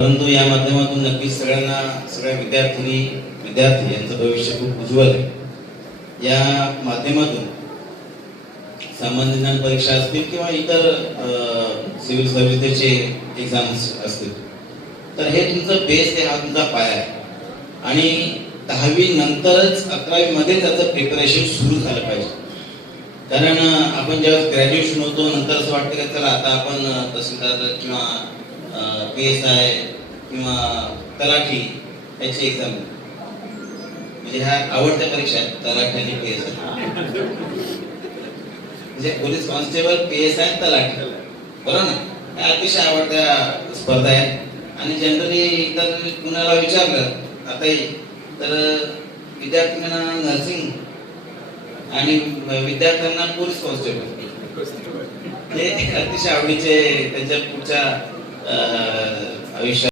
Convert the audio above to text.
परंतु या माध्यमातून नक्कीच सगळ्या विद्यार्थी यांचं भविष्य खूप उज्ज्वल आहे। या माध्यमातून सामान्य ज्ञान परीक्षा असतील किंवा इतर सिव्हिल सर्व्हिसेसचे एक्झाम्स असतील, तर हे तुमचं बेस आहे, हा तुमचा पाया आहे। आणि 10वी नंतरच 11वी मध्ये त्याचं प्रिपरेशन सुरू झालं पाहिजे। कारण आपण जेव्हा ग्रॅज्युएशन होतो नंतर असं वाटतं की चला आता आपण तहसीलदार किंवा PSI किंवा तलाठी याची एक्झाम, म्हणजे ह्या आवडत्या परीक्षा आहेत, तलाठी आणि PSI, म्हणजे पोलीस कॉन्स्टेबल, PSI आणि तलाठी, बरोबर ना? ह्या अतिशय आवडत्या स्पर्धा आहेत। आणि जनरली इतर कुणाला विचारलं आताही तर विद्यार्थ्यांना नर्सिंग आणि विद्यार्थ्यांना पोलीस कॉन्स्टेबल हे अतिशय आवडीचे त्यांच्या पुढच्या आयुष्यात